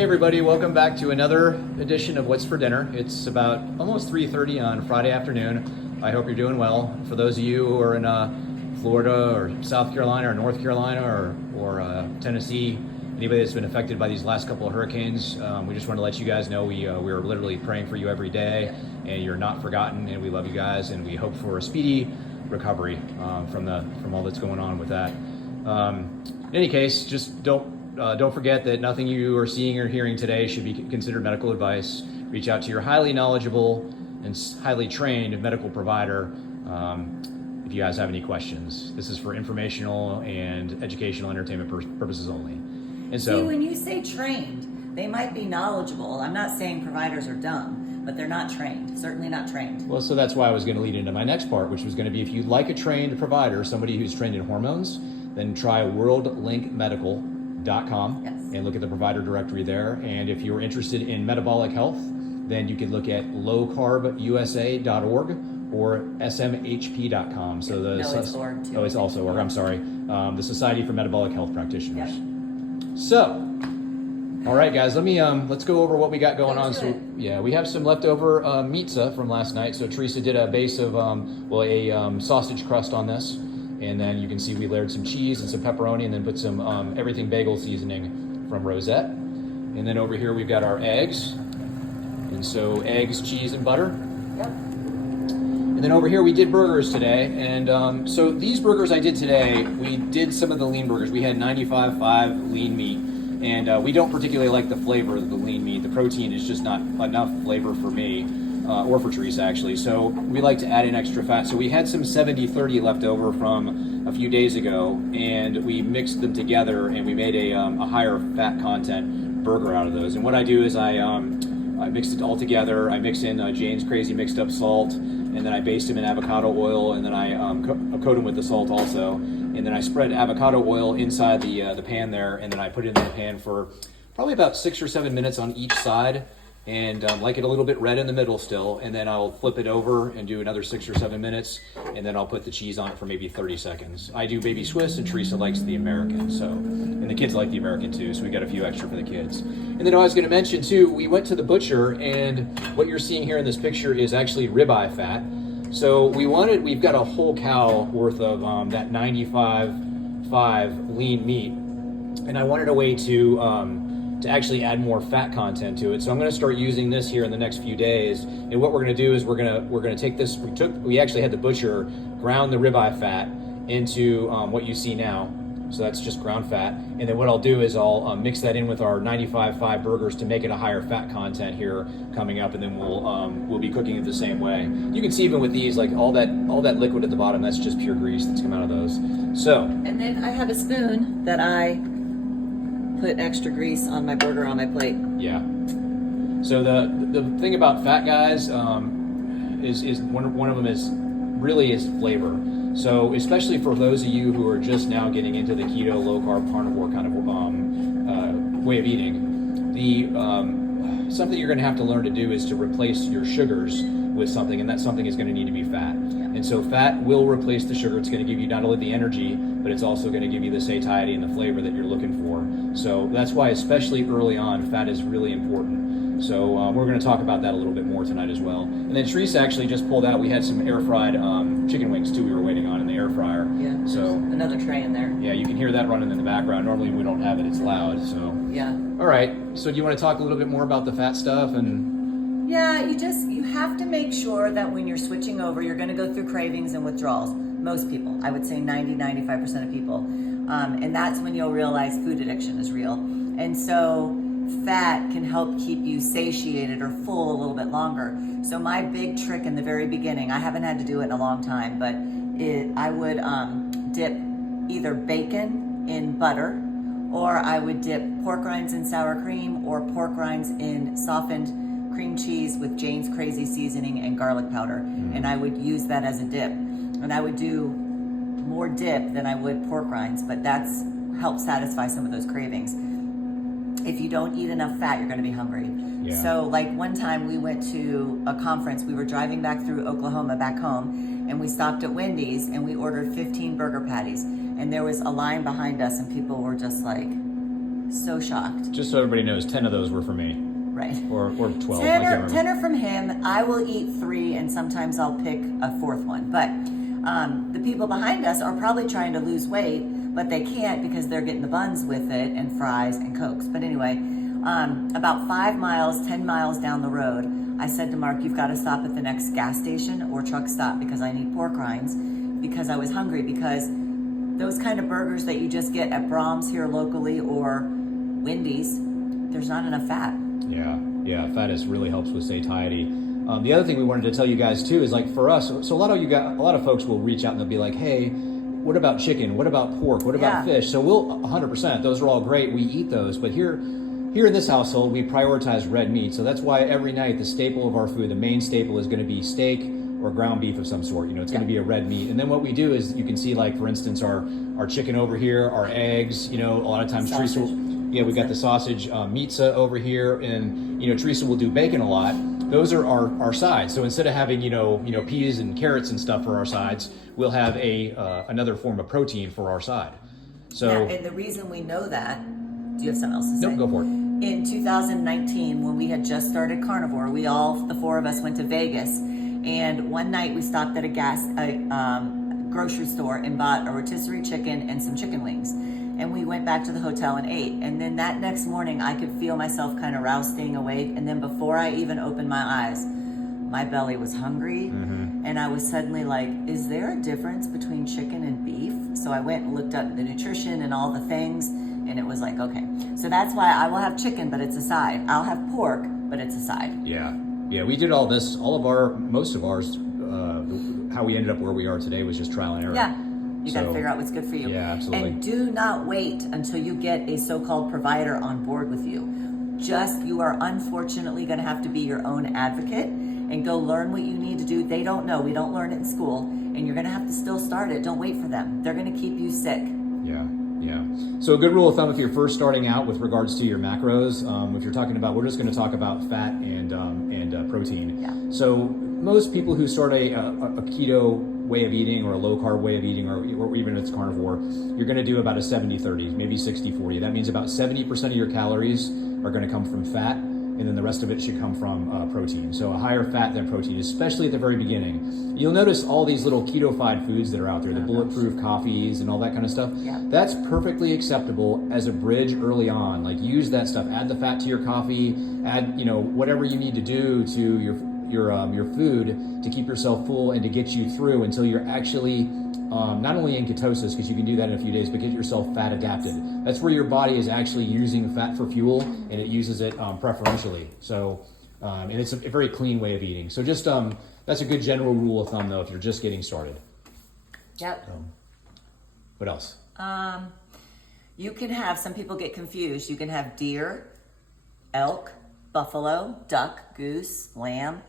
Hey everybody, welcome back to another edition of What's for Dinner. It's about almost 3:30 on Friday afternoon. I hope you're doing well. For those of you who are in Florida or South Carolina or North Carolina or Tennessee, anybody that's been affected by these last couple of hurricanes, we just want to let you guys know we are literally praying for you every day, and you're not forgotten, and we love you guys, and we hope for a speedy recovery from all that's going on with that. In any case, just don't forget that nothing you are seeing or hearing today should be considered medical advice. Reach out to your highly knowledgeable and highly trained medical provider if you guys have any questions. This is for informational and educational entertainment purposes only. And so, see, when you say trained, they might be knowledgeable. I'm not saying providers are dumb, but they're not trained. Certainly not trained. well, so that's why I was going to lead into my next part, which was going to be if you'd like a trained provider, somebody who's trained in hormones, then try worldlinkmedical.com Yes. and look at the provider directory there. And if you're interested in metabolic health, then you can look at lowcarbusa.org or smhp.com. So it's org too. Oh, it's also org. I'm sorry. The Society for Metabolic Health Practitioners. Yep. So, all right, guys, let's go over what we got going on. Let's do So, it. yeah, we have some leftover pizza from last night. So Teresa did a base of a sausage crust on this. And then you can see we layered some cheese and some pepperoni and then put some everything bagel seasoning from Rosette. And then over here we've got our eggs. And so eggs, cheese, and butter. Yep. And then over here we did burgers today. And so these burgers I did today, we did some of the lean burgers. We had 95.5 lean meat. And we don't particularly like the flavor of the lean meat. The protein is just not enough flavor for me. Or for Teresa actually. So we like to add in extra fat. So we had some 70-30 left over from a few days ago, and we mixed them together and we made a higher fat content burger out of those. And what I do is I mixed it all together. I mix in Jane's Crazy mixed up salt, and then I baste them in avocado oil, and then I coat them with the salt also. And then I spread avocado oil inside the pan there, and then I put it in the pan for probably about 6 or 7 minutes on each side. And like it a little bit red in the middle still, and then I'll flip it over and do another 6 or 7 minutes, and then I'll put the cheese on it for maybe 30 seconds. I do baby Swiss, and Teresa likes the American, and the kids like the American too, so we got a few extra for the kids. And then I was going to mention too, we went to the butcher, and what you're seeing here in this picture is actually ribeye fat. So we've got a whole cow worth of that 95.5 lean meat, and I wanted a way to actually add more fat content to it. So I'm going to start using this here in the next few days. And what we're going to do is we're going to take this. We actually had the butcher ground the ribeye fat into what you see now. So that's just ground fat. And then what I'll do is I'll mix that in with our 95.5 burgers to make it a higher fat content here coming up. And then we'll be cooking it the same way. You can see even with these, like all that liquid at the bottom, that's just pure grease that's come out of those. So. And then I have a spoon that I put extra grease on my burger on my plate. Yeah. So the thing about fat guys is one of them is flavor. So especially for those of you who are just now getting into the keto, low carb, carnivore kind of way of eating, something you're going to have to learn to do is to replace your sugars with something, and that something is going to need to be fat. Yeah. And so fat will replace the sugar. It's going to give you not only the energy, but it's also going to give you the satiety and the flavor that you're looking for. So that's why, especially early on, fat is really important. So we're going to talk about that a little bit more tonight as well. And then Teresa actually just pulled out, we had some air fried chicken wings too we were waiting on in the air fryer. Yeah, so another tray in there. Yeah, you can hear that running in the background. Normally we don't have it, it's loud. So yeah. All right, so do you want to talk a little bit more about the fat stuff? And yeah, you have to make sure that when you're switching over, you're going to go through cravings and withdrawals. Most people, I would say 90-95% of people. And that's when you'll realize food addiction is real. And so fat can help keep you satiated or full a little bit longer. So my big trick in the very beginning, I haven't had to do it in a long time, but I would dip either bacon in butter, or I would dip pork rinds in sour cream, or pork rinds in softened cream cheese with Jane's Crazy seasoning and garlic powder. And I would use that as a dip. And I would do more dip than I would pork rinds, but that's helped satisfy some of those cravings. If you don't eat enough fat, you're going to be hungry. Yeah. So like one time we went to a conference, we were driving back through Oklahoma back home, and we stopped at Wendy's and we ordered 15 burger patties. And there was a line behind us and people were just like, so shocked. Just so everybody knows, 10 of those were for me. Right. Or 12. 10 are from him. I will eat 3, and sometimes I'll pick a 4th one. But the people behind us are probably trying to lose weight, but they can't because they're getting the buns with it and fries and Cokes. But anyway, about 10 miles down the road, I said to Mark, you've got to stop at the next gas station or truck stop because I need pork rinds, because I was hungry, because those kind of burgers that you just get at Brahms here locally or Wendy's, there's not enough fat. Yeah, fat really helps with satiety. The other thing we wanted to tell you guys too is, like, for us, so a lot of folks will reach out and they'll be like, hey, what about chicken? What about pork? What about fish? So we'll 100%, those are all great. We eat those, but here in this household, we prioritize red meat. So that's why every night the staple of our food, the main staple, is going to be steak or ground beef of some sort. It's going to be a red meat. And then what we do is, you can see, like, for instance, our chicken over here, our eggs, a lot of times Teresa, we got the sausage, pizza over here, and Teresa will do bacon a lot. Those are our sides. So instead of having peas and carrots and stuff for our sides, we'll have another form of protein for our side. So and the reason we know that, do you have something else to say? Nope, go for it. In 2019, when we had just started carnivore, the 4 of us went to Vegas, and one night we stopped at a grocery store and bought a rotisserie chicken and some chicken wings. And we went back to the hotel and ate. And then that next morning, I could feel myself kind of roused, staying awake. And then before I even opened my eyes, my belly was hungry. Mm-hmm. And I was suddenly like, is there a difference between chicken and beef? So I went and looked up the nutrition and all the things. And it was like, okay. So that's why I will have chicken, but it's a side. I'll have pork, but it's a side. Yeah, we did all this. Most of ours, how we ended up where we are today was just trial and error. Yeah. You got to figure out what's good for you. Yeah, absolutely. And do not wait until you get a so-called provider on board with you. You are unfortunately going to have to be your own advocate and go learn what you need to do. They don't know. We don't learn it in school. And you're going to have to still start it. Don't wait for them. They're going to keep you sick. Yeah. So a good rule of thumb, if you're first starting out with regards to your macros, if you're talking about, we're just going to talk about fat and protein. Yeah. So most people who start a keto way of eating, or a low carb way of eating, or even if it's carnivore, you're going to do about a 70-30, maybe 60-40. That means about 70% of your calories are going to come from fat, and then the rest of it should come from protein. So a higher fat than protein, especially at the very beginning. You'll notice all these little keto-fied foods that are out there, the bulletproof coffees and all that kind of stuff. Yeah. That's perfectly acceptable as a bridge early on. Like, use that stuff. Add the fat to your coffee. Add whatever you need to do to your food to keep yourself full and to get you through until you're actually not only in ketosis, because you can do that in a few days, but get yourself fat adapted. That's where your body is actually using fat for fuel, and it uses it preferentially. So, and it's a very clean way of eating. So just that's a good general rule of thumb, though, if you're just getting started. Yep. What else? You can have, some people get confused. You can have deer, elk, buffalo, duck, goose, lamb.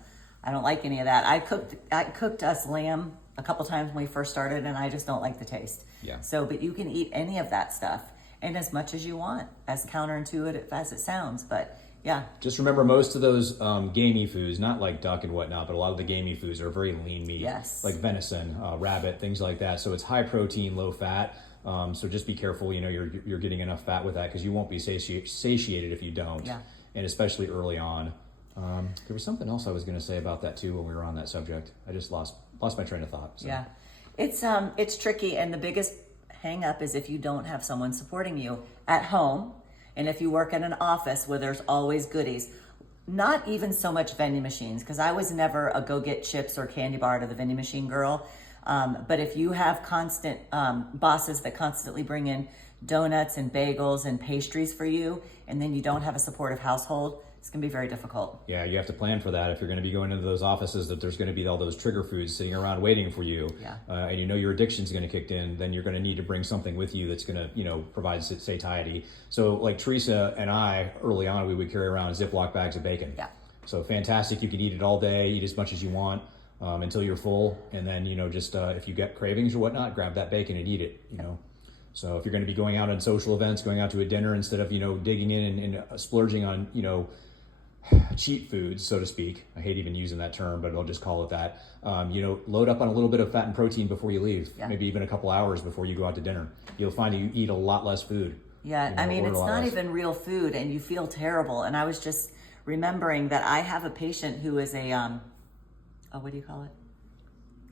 I don't like any of that. I cooked us lamb a couple times when we first started, and I just don't like the taste. Yeah. So, but you can eat any of that stuff, and as much as you want, as counterintuitive as it sounds. But yeah. Just remember, most of those gamey foods, not like duck and whatnot, but a lot of the gamey foods are very lean meat. Yes. Like venison, rabbit, things like that. So it's high protein, low fat. So just be careful, you're getting enough fat with that, because you won't be satiated if you don't. Yeah. And especially early on. There was something else I was going to say about that too when we were on that subject. I just lost my train of thought. So. Yeah, it's tricky, and the biggest hang up is if you don't have someone supporting you at home, and if you work in an office where there's always goodies. Not even so much vending machines, because I was never a go get chips or candy bar to the vending machine girl. But if you have constant bosses that constantly bring in donuts and bagels and pastries for you, and then you don't have a supportive household, it's going to be very difficult. Yeah, you have to plan for that. If you're going to be going into those offices, that there's going to be all those trigger foods sitting around waiting for you, and your addiction's going to kick in, then you're going to need to bring something with you that's going to, provide satiety. So like Teresa and I, early on, we would carry around Ziploc bags of bacon. Yeah. So fantastic. You could eat it all day, eat as much as you want until you're full. And then, just if you get cravings or whatnot, grab that bacon and eat it, So if you're going to be going out on social events, going out to a dinner, instead of, digging in and splurging on, cheap foods, so to speak. I hate even using that term, but I'll just call it that. Load up on a little bit of fat and protein before you leave, maybe even a couple hours before you go out to dinner. You'll find you eat a lot less food. Yeah, I mean, it's not even real food and you feel terrible. And I was just remembering that I have a patient who is a, what do you call it?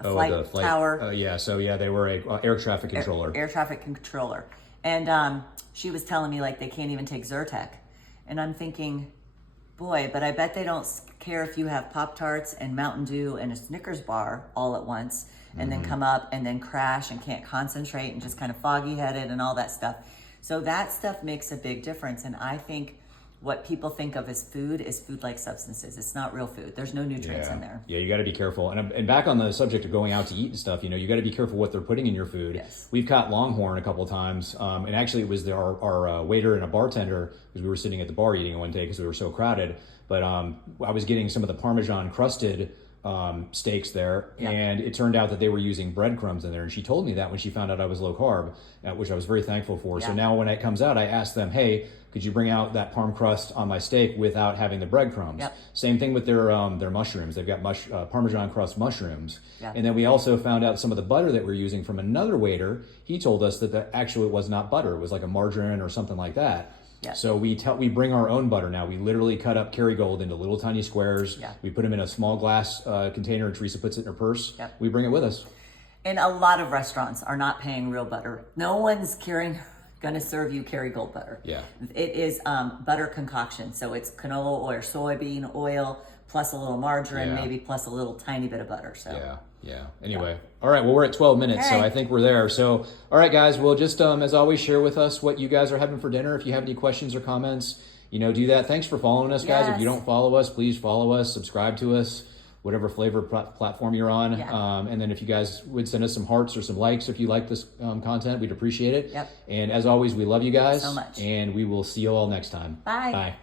A flight tower. Oh, yeah. So, yeah, they were a air traffic controller. Air traffic controller. And she was telling me, like, they can't even take Zyrtec. And I'm thinking, boy, but I bet they don't care if you have Pop-Tarts and Mountain Dew and a Snickers bar all at once and then come up and then crash and can't concentrate and just kind of foggy-headed and all that stuff. So that stuff makes a big difference. And I think what people think of as food is food-like substances. It's not real food. There's no nutrients in there. Yeah, you got to be careful. And back on the subject of going out to eat and stuff, you got to be careful what they're putting in your food. Yes. We've caught Longhorn a couple of times, and actually it was our waiter and a bartender, because we were sitting at the bar eating one day because we were so crowded. But I was getting some of the Parmesan crusted steaks there, and it turned out that they were using breadcrumbs in there, and she told me that when she found out I was low carb, which I was very thankful for. So now when it comes out, I asked them, hey, could you bring out that parm crust on my steak without having the breadcrumbs? Same thing with their mushrooms. They've got Parmesan crust mushrooms. And then we also found out some of the butter that we're using from another waiter. He told us that actually it was not butter. It was like a margarine or something like that. So we bring our own butter now. We literally cut up Kerrygold into little tiny squares. We put them in a small glass container, and Teresa puts it in her purse. We bring it with us. And a lot of restaurants are not paying real butter. No one's going to serve you Kerrygold butter. It is butter concoction. So it's canola oil or soybean oil plus a little margarine, maybe plus a little tiny bit of butter. So Anyway, all right, well, we're at 12 minutes, so I think we're there. So, all right, guys, we'll just, as always, share with us what you guys are having for dinner. If you have any questions or comments, do that. Thanks for following us, guys. If you don't follow us, please follow us, subscribe to us, whatever flavor platform you're on. And then if you guys would send us some hearts or some likes if you like this content, we'd appreciate it. And as always, we love you guys. So much. And we will see you all next time. Bye. Bye.